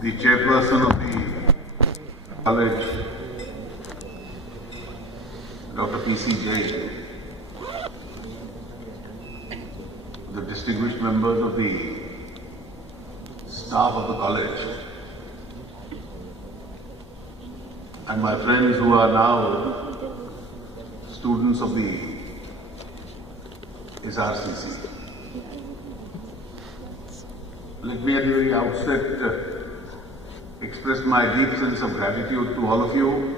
the chairperson of the college, Dr. P.C. Jain, the distinguished members of the staff of the college, and my friends who are now students of the SRCC. Let me at the very outset express my deep sense of gratitude to all of you,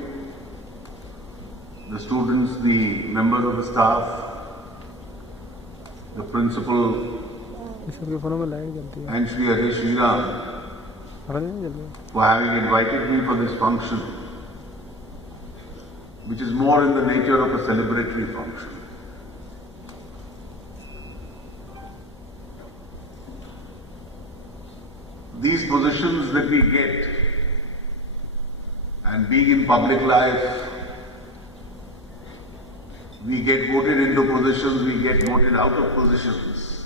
the students, the members of the staff, the principal, and Shri for having invited me for this function, which is more in the nature of a celebratory function. These positions that we get, and being in public life, we get voted into positions, we get voted out of positions.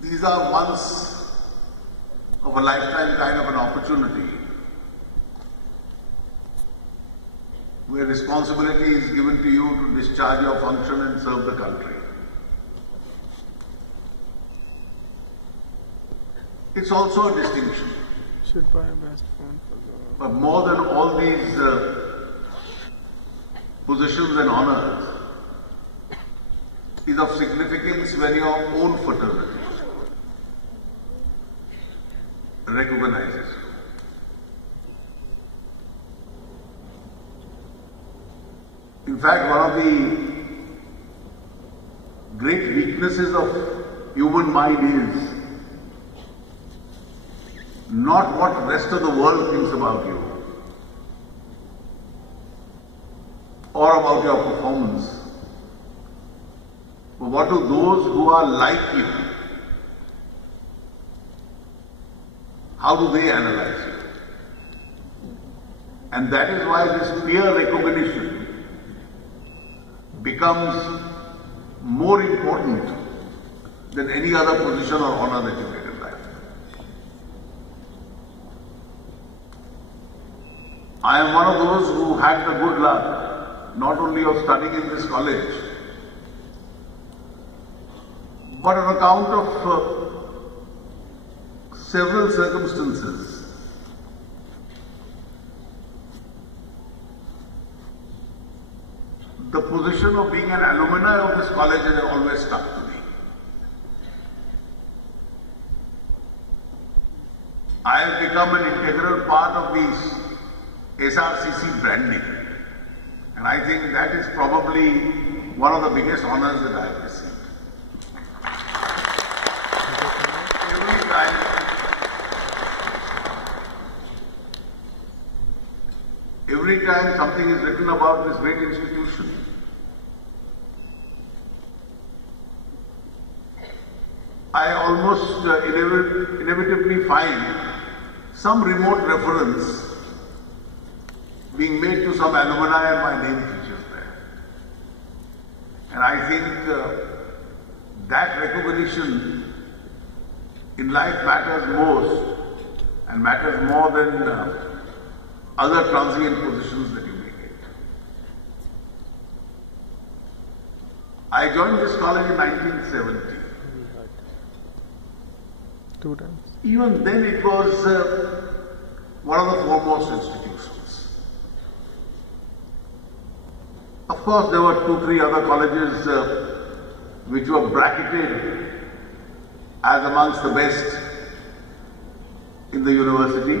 These are once of a lifetime kind of an opportunity where responsibility is given to you to discharge your function and serve the country. It's also a distinction. Should buy a best phone for the... But more than all these positions and honors is of significance when your own fraternity recognizes you. In fact, one of the great weaknesses of human mind is not what the rest of the world thinks about you or about your performance, but what do those who are like you, how do they analyze you? And that is why this peer recognition becomes more important than any other position or honor that you get in life. I am one of those who had the good luck not only of studying in this college, but on account of several circumstances, the position of being an alumni of this college has always stuck to me. I have become an integral part of these SRCC branding, and I think that is probably one of the biggest honors that I have received. Every time something is written about this great institution, I almost inevitably find some remote reference being made to some alumni and my name features there. And I think that recognition in life matters most and matters more than other transient positions that you may get. I joined this college in 1970. 2 times. Even then it was one of the foremost institutions. Of course, there were 2-3 other colleges which were bracketed as amongst the best in the university.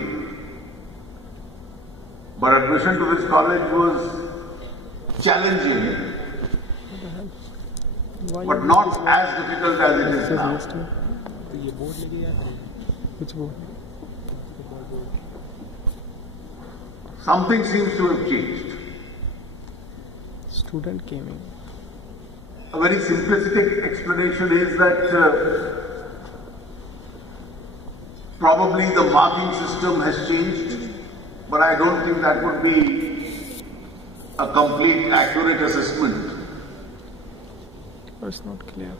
But admission to this college was challenging, but not as difficult as it is now. Which board? Something seems to have changed. Student came in. A very simplistic explanation is that probably the marking system has changed, but I don't think that would be a complete, accurate assessment. It's not clear.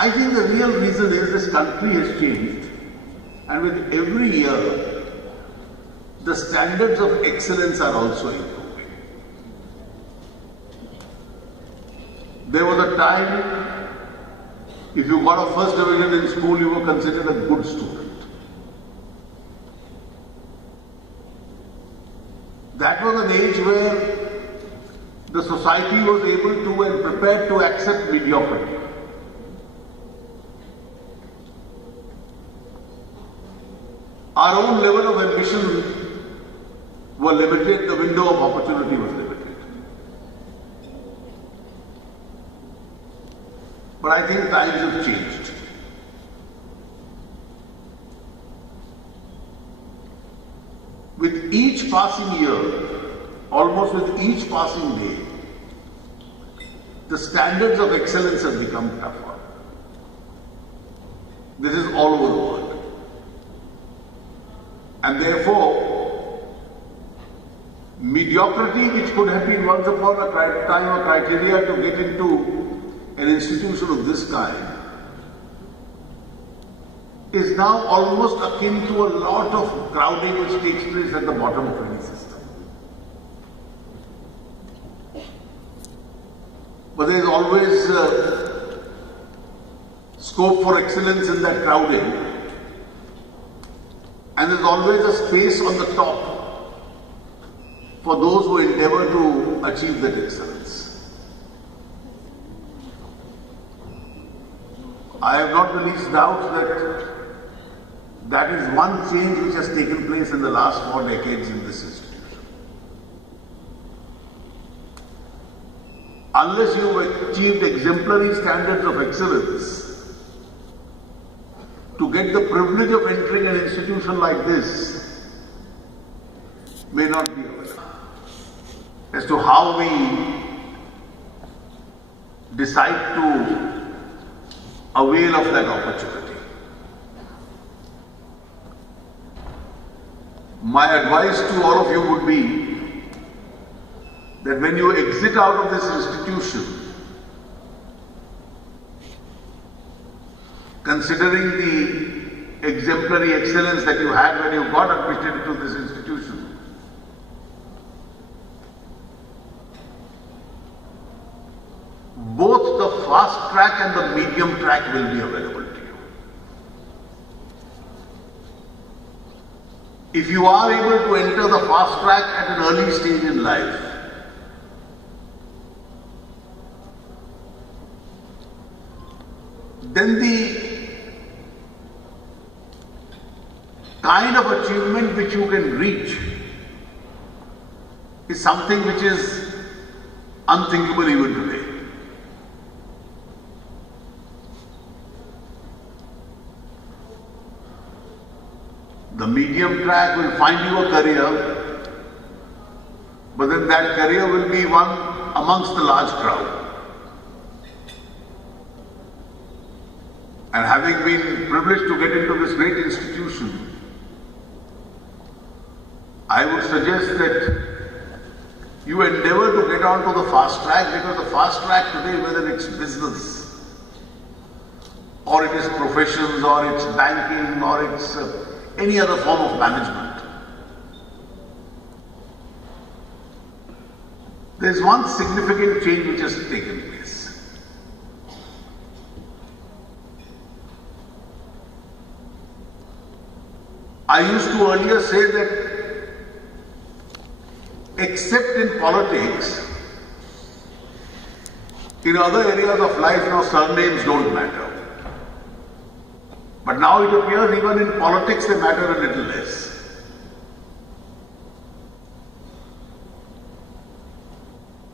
I think the real reason is this country has changed, and with every year, the standards of excellence are also improving. There was a time, if you got a first division in school, you were considered a good student. That was an age where the society was able to and prepared to accept mediocrity. Our own level of ambition were limited, the window of opportunity was limited. But I think times have changed. With each passing year, almost with each passing day, the standards of excellence have become tougher. This is all over the world. And therefore, mediocrity, which could have been once upon a time a criteria to get into an institution of this kind, is now almost akin to a lot of crowding which takes place at the bottom of any system. But there is always scope for excellence in that crowding. And there is always a space on the top for those who endeavour to achieve that excellence. I have not the least doubt that that is one change which has taken place in the last 4 decades in this institution. Unless you have achieved exemplary standards of excellence, to get the privilege of entering an institution like this may not be available. As to how we decide to avail of that opportunity. My advice to all of you would be that when you exit out of this institution, considering the exemplary excellence that you had when you got admitted into this institution, both the fast track and the medium track will be available to you. If you are able to enter the fast track at an early stage in life, then the kind of achievement which you can reach is something which is unthinkable even today. The medium track will find you a career, but then that career will be one amongst the large crowd. And having been privileged to get into this great institution, I would suggest that you endeavour to get on to the fast track, because the fast track today, whether it's business, or it is professions, or it's banking, or it's any other form of management, there is one significant change which has taken place. I used to earlier say that except in politics, in other areas of life now surnames don't matter. But now it appears even in politics they matter a little less.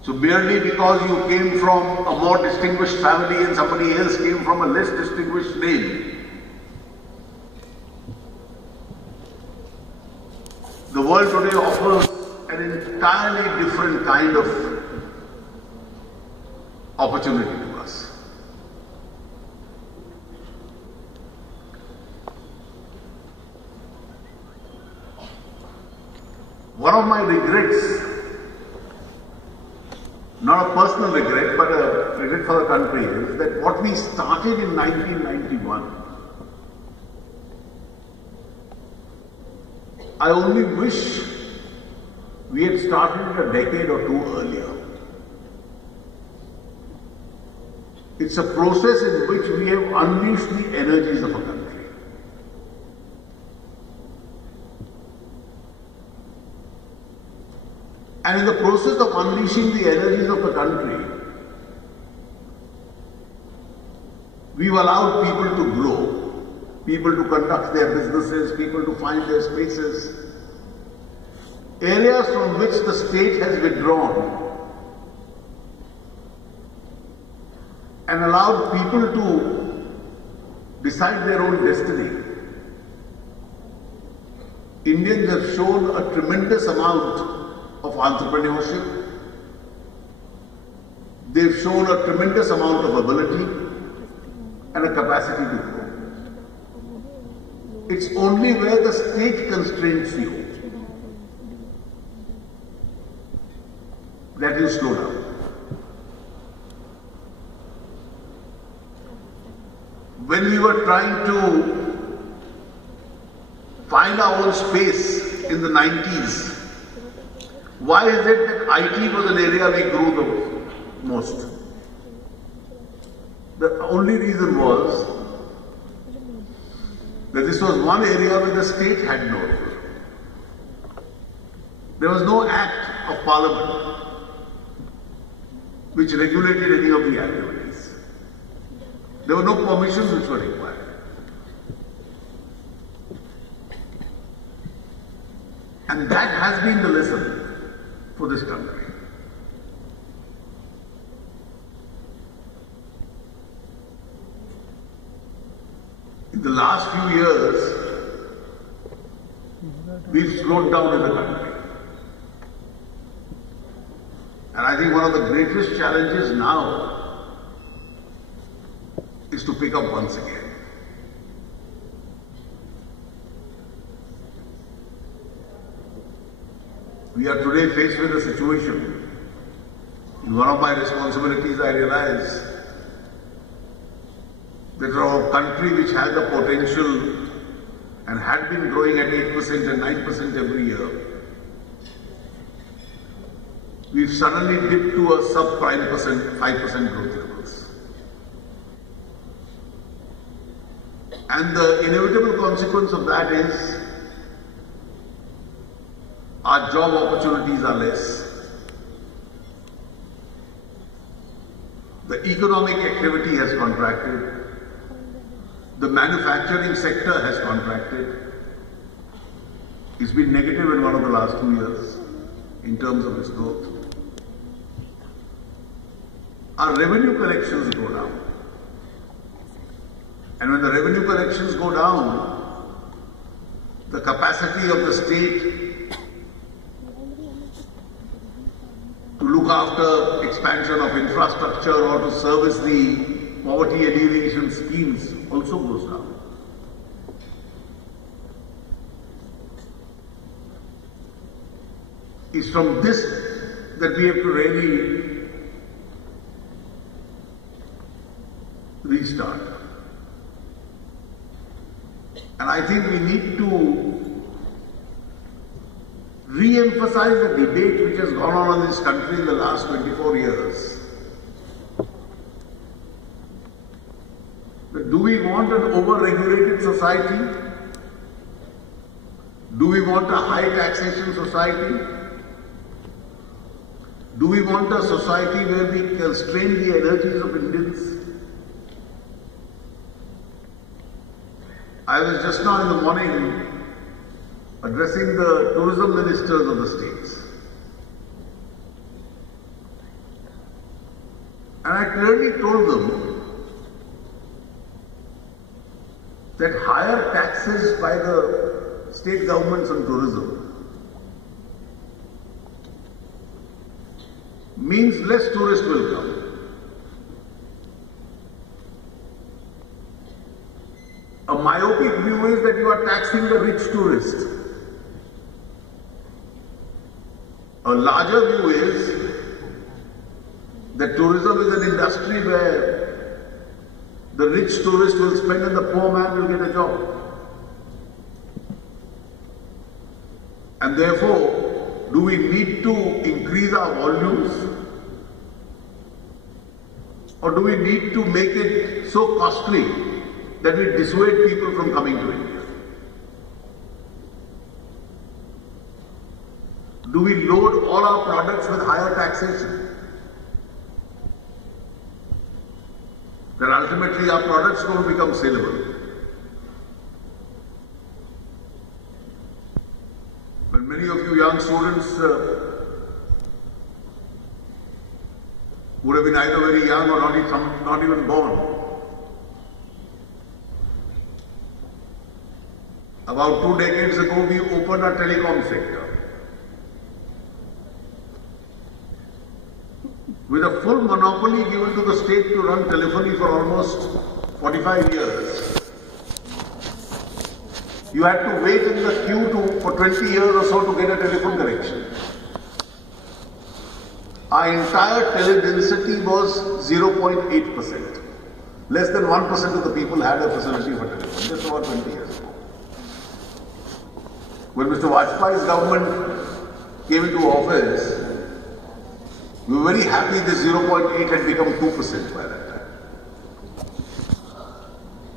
So merely because you came from a more distinguished family and somebody else came from a less distinguished name, the world today offers an entirely different kind of opportunity to us. One of my regrets, not not a personal regret, but a regret for the country, is that what we started in 1991, I only wish we had started a decade or two earlier. It's a process in which we have unleashed the energies of a country. And in the process of unleashing the energies of the country, we've allowed people to grow, people to conduct their businesses, people to find their spaces. Areas from which the state has withdrawn and allowed people to decide their own destiny. Indians have shown a tremendous amount of entrepreneurship. They've shown a tremendous amount of ability and a capacity to grow. It's only where the state constrains you that you slow down. When we were trying to find our own space in the 90s, why is it that IT was an area we grew the most? The only reason was that this was one area where the state had no role. There was no act of parliament which regulated any of the activities. There were no permissions which were required. And that has been the lesson for this country. In the last few years, we've slowed down in the country. And I think one of the greatest challenges now is to pick up once again. We are today faced with a situation. In one of my responsibilities, I realize that our country, which had the potential and had been growing at 8% and 9% every year, we've suddenly dipped to a sub-prime 5% growth levels. And the inevitable consequence of that is our job opportunities are less. The economic activity has contracted. The manufacturing sector has contracted. It's been negative in one of the last 2 years in terms of its growth. Our revenue collections go down. And when the revenue collections go down, the capacity of the state to look after expansion of infrastructure or to service the poverty alleviation schemes also goes down. It's from this that we have to really restart. And I think we need to re-emphasize the debate which has gone on in this country in the last 24 years. But do we want an over-regulated society? Do we want a high taxation society? Do we want a society where we constrain the energies of Indians? I was just now in the morning addressing the tourism ministers of the states. And I clearly told them that higher taxes by the state governments on tourism means less tourists will come. A myopic view is that you are taxing the rich tourist. A larger view is that tourism is an industry where the rich tourist will spend and the poor man will get a job. And therefore, do we need to increase our volumes? Or do we need to make it so costly that we dissuade people from coming to India? Do we load all our products with higher taxation? Then ultimately our products don't become saleable. When many of you young students would have been either very young or not even born, about 2 decades ago we opened a telecom sector. With a full monopoly given to the state to run telephony for almost 45 years. You had to wait in the queue for 20 years or so to get a telephone connection. Our entire tele-density was 0.8%. Less than 1% of the people had a facility for telephone, just about 20 years ago. When Mr. Vajpayee's government came into office, we were very happy this 0.8 had become 2% by that time.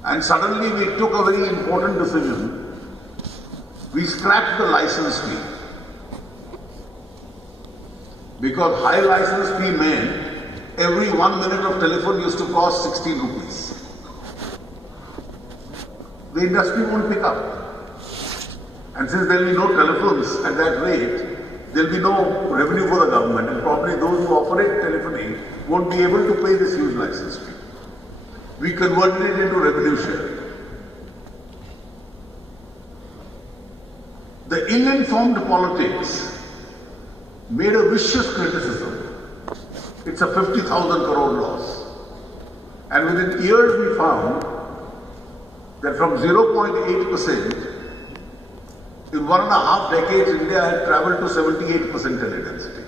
And suddenly we took a very important decision. We scrapped the license fee. Because high license fee meant every 1 minute of telephone used to cost 16 rupees. The industry won't pick up. And since there will be no telephones at that rate, there will be no revenue for the government, and probably those who operate telephony won't be able to pay this huge license fee. We converted it into revenue sharing. The ill-informed politics made a vicious criticism. It's a 50,000 crore loss. And within years we found that from 0.8%, in 1.5 decades, India had travelled to 78% tele-density.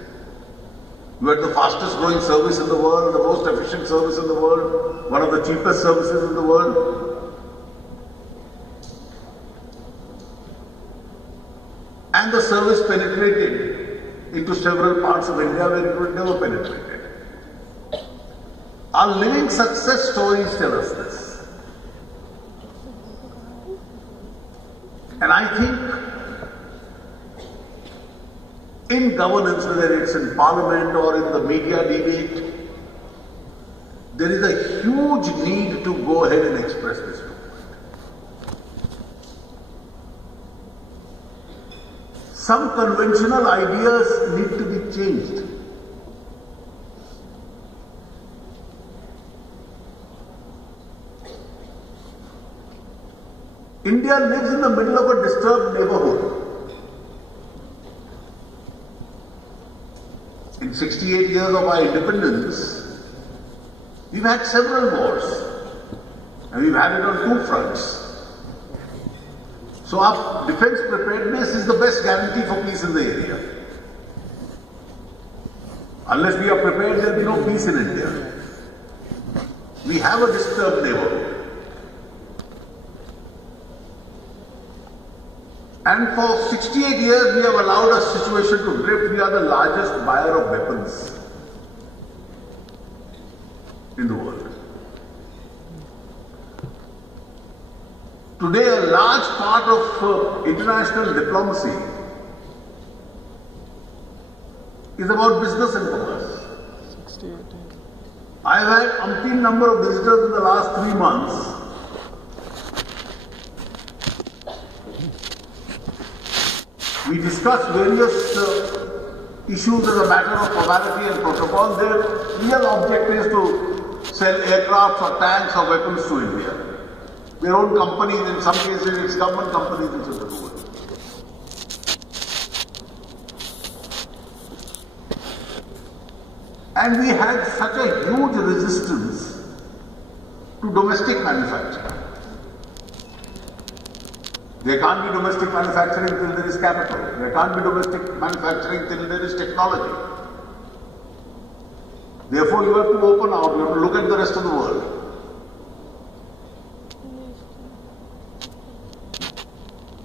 We had the fastest growing service in the world, the most efficient service in the world, one of the cheapest services in the world. And the service penetrated into several parts of India where it would never penetrated. Our living success stories tell us this. And I think in governance, whether it's in parliament or in the media debate, there is a huge need to go ahead and express this viewpoint. Some conventional ideas need to be changed. India lives in the middle of a disturbed neighborhood. In 68 years of our independence, we've had several wars, and we've had it on 2 fronts. So our defense preparedness is the best guarantee for peace in the area. Unless we are prepared, there will be no peace in India. We have a disturbed neighborhood. And for 68 years, we have allowed a situation to drift. We are the largest buyer of weapons in the world. Today, a large part of international diplomacy is about business and commerce. 68. I have had umpteen number of visitors in the last 3 months. We discussed various issues as a matter of formality and protocol. Their real object is to sell aircrafts or tanks or weapons to India. Their own companies, in some cases it's government companies which are doing it. And we had such a huge resistance to domestic manufacturing. There can't be domestic manufacturing till there is capital. There can't be domestic manufacturing till there is technology. Therefore, you have to open out, you have to look at the rest of the world.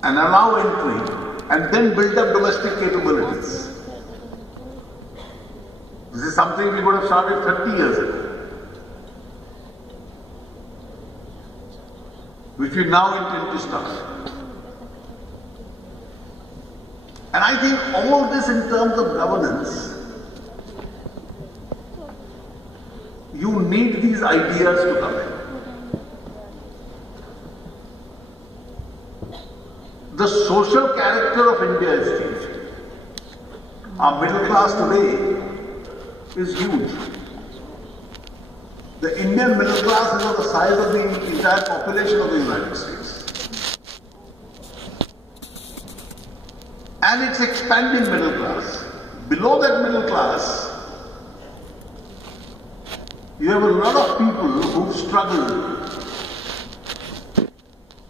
And allow entry, and then build up domestic capabilities. This is something we would have started 30 years ago, which we now intend to start. And I think all this in terms of governance, you need these ideas to come in. The social character of India is changing. Our middle class today is huge. The Indian middle class is of the size of the entire population of the United States. And it's expanding middle class. Below that middle class, you have a lot of people who've struggled,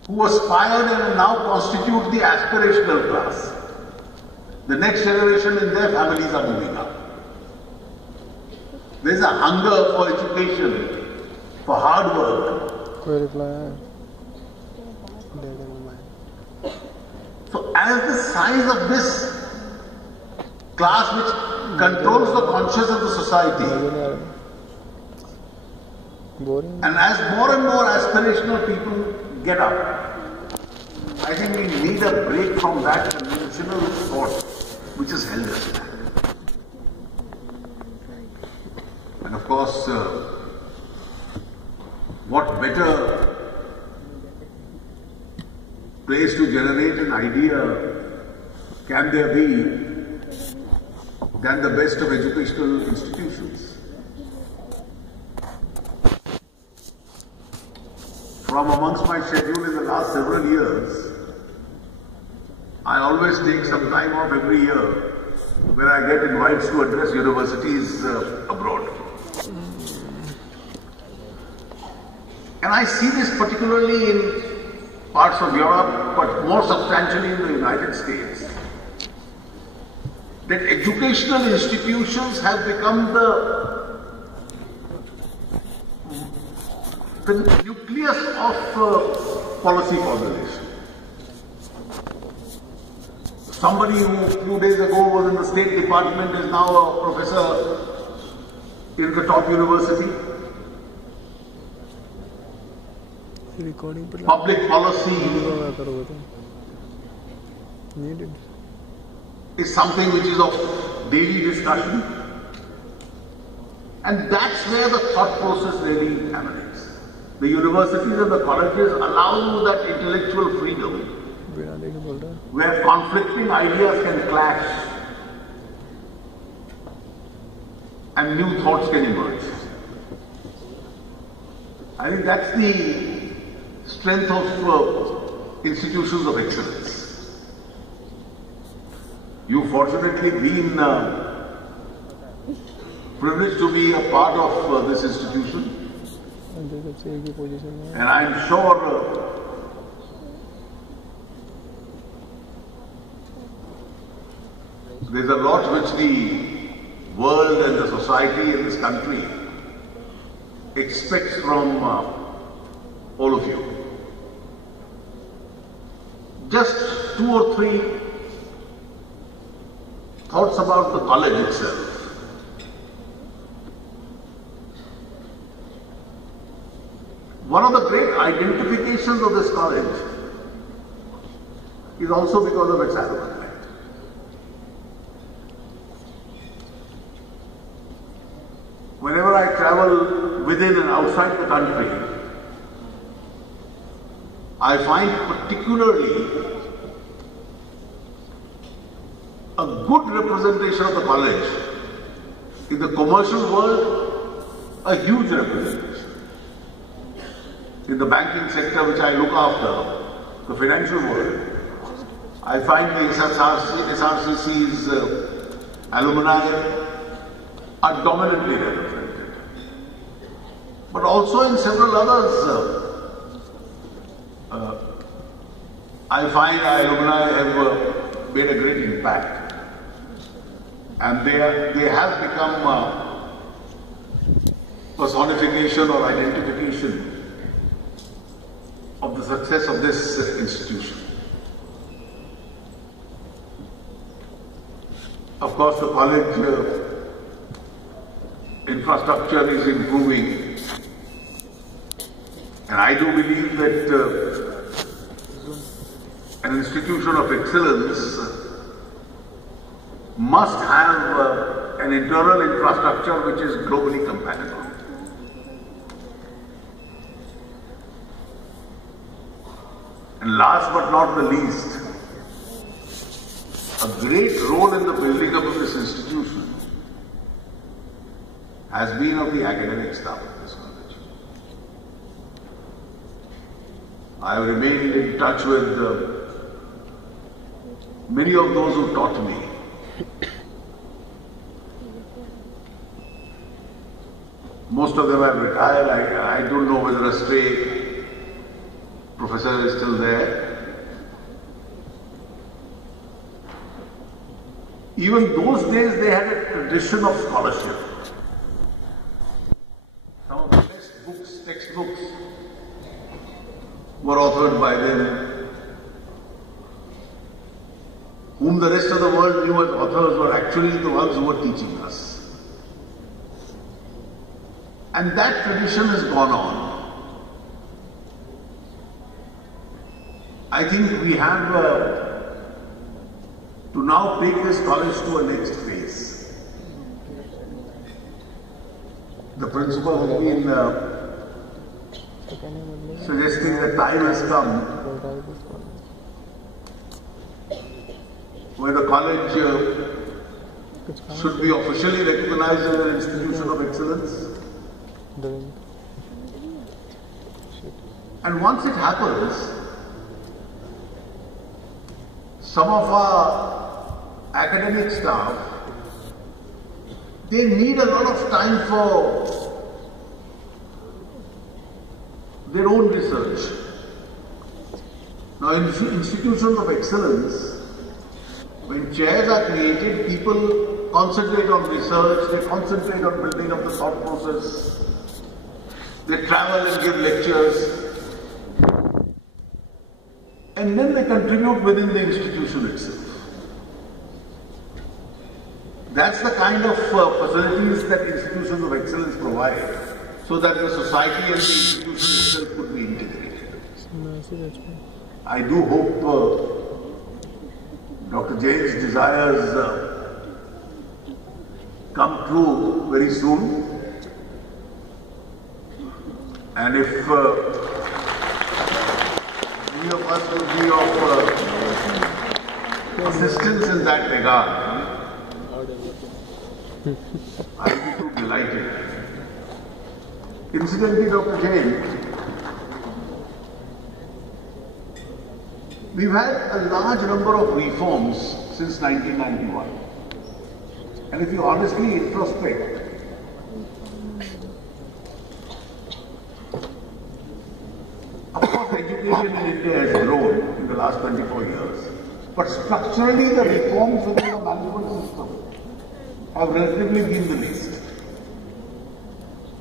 who aspired and now constitute the aspirational class. The next generation in their families are moving up. There is a hunger for education, for hard work. So as the size of this class which controls the conscience of the society, and as more and more aspirational people get up, I think we need a break from that conventional thought which has held us back. And of course, what better place to generate an idea can there be than the best of educational institutions? From amongst my schedule in the last several years, I always take some time off every year when I get invites to address universities abroad. And I see this particularly in parts of Europe, but more substantially in the United States, that educational institutions have become the nucleus of policy formulation. Somebody who a few days ago was in the State Department is now a professor in the top university. Public policy is something which is of daily discussion, and that's where the thought process really emanates. The universities and the colleges allow you that intellectual freedom where conflicting ideas can clash and new thoughts can emerge. I think that's the strength of institutions of excellence. You've fortunately been privileged to be a part of this institution. And I'm sure there's a lot which the world and the society in this country expects from all of you. Just 2 or 3 thoughts about the college itself. One of the great identifications of this college is also because of its alumni. Whenever I travel within and outside the country, I find particularly a good representation of the college in the commercial world, a huge representation. In the banking sector, which I look after, the financial world, I find the SRCC's alumni are dominantly represented. But also in several others, I find our alumni have made a great impact. And they have become personification or identification of the success of this institution. Of course, the college infrastructure is improving, and I do believe that an institution of excellence must have an internal infrastructure which is globally compatible. And last but not the least, a great role in the building up of this institution has been of the academic staff of this college. I have remained in touch with many of those who taught me. Most of them have retired. I don't know whether a stray professor is still there. Even those days they had a tradition of scholarship. Some of the best books, textbooks were authored by them. Whom the rest of the world knew as authors were actually the ones who were teaching us. And that tradition has gone on. I think we have to now take this college to a next phase. The principal has been suggesting that time has come where the college should be officially recognized as an institution of excellence. And once it happens, some of our academic staff, they need a lot of time for their own research. Now in institutions of excellence, when chairs are created, people concentrate on research, they concentrate on building up the thought process, they travel and give lectures, and then they contribute within the institution itself. That's the kind of facilities that institutions of excellence provide, so that the society and the institution itself could be integrated. I do hope Dr. Jain's desires come true very soon. And if any of us will be of assistance in that regard, I will be too delighted. Incidentally, Dr. Jain, we've had a large number of reforms since 1991. And if you honestly introspect, of course education in India has grown in the last 24 years. But structurally the reforms within the management system have relatively been the least.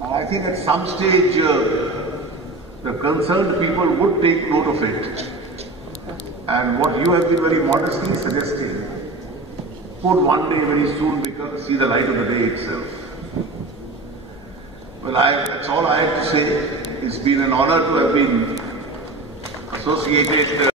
And I think at some stage the concerned people would take note of it. And what you have been very modestly suggesting could one day very soon see the light of the day itself. Well, that's all I have to say. It's been an honor to have been associated